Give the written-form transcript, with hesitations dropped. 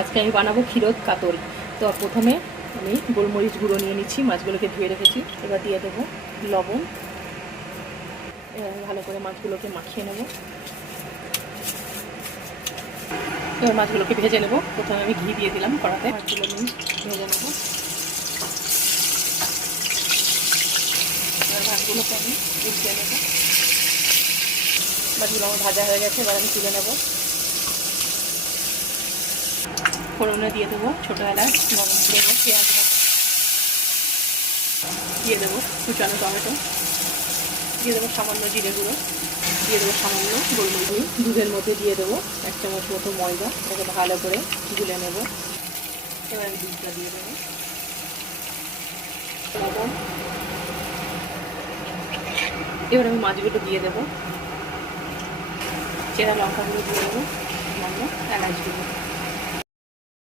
আজকে আমি বানাবো ক্ষীরোদ কাতল। তো প্রথমে আমি গোলমরিচ গুঁড়ো নিয়ে নিচ্ছি, মাছগুলোকে ধুয়ে রেখেছি। এবার দিয়ে দেবো লবণ। এবার ভালো করে মাছগুলোকে মাখিয়ে নেব। এবার মাছগুলোকে ভেজে নেব। প্রথমে আমি ঘি দিয়ে দিলাম কড়াতে, মাছগুলো আমি ভেজে নেব। এবার মাছগুলোকে আমি উঠিয়ে নেব। মাছগুলো আমার ভাজা হয়ে গেছে, এবার আমি তুলে নেব। ফোড়নে দিয়ে দেবো ছোটো এলাচ, লবণ দেবো, পেঁয়াজ ভাজা দিয়ে দেবো, কুচানো টমেটো দিয়ে দেবো, সামান্য জিরে গুঁড়ো দিয়ে দেবো, সামান্য গোলমরিচ গুঁড়ো। দুধের মধ্যে দিয়ে দেবো 1 চামচ মতো ময়দা, এটাকে ভালো করে গুলে নেব। এবার আমি দুধটা দিয়ে দেবো, লবণ। এবার আমি মাছগুলো দিয়ে দেবো, চেরা লঙ্কাগুলো দিয়ে দেবো, সামান্য এলাচ গুঁড়ো।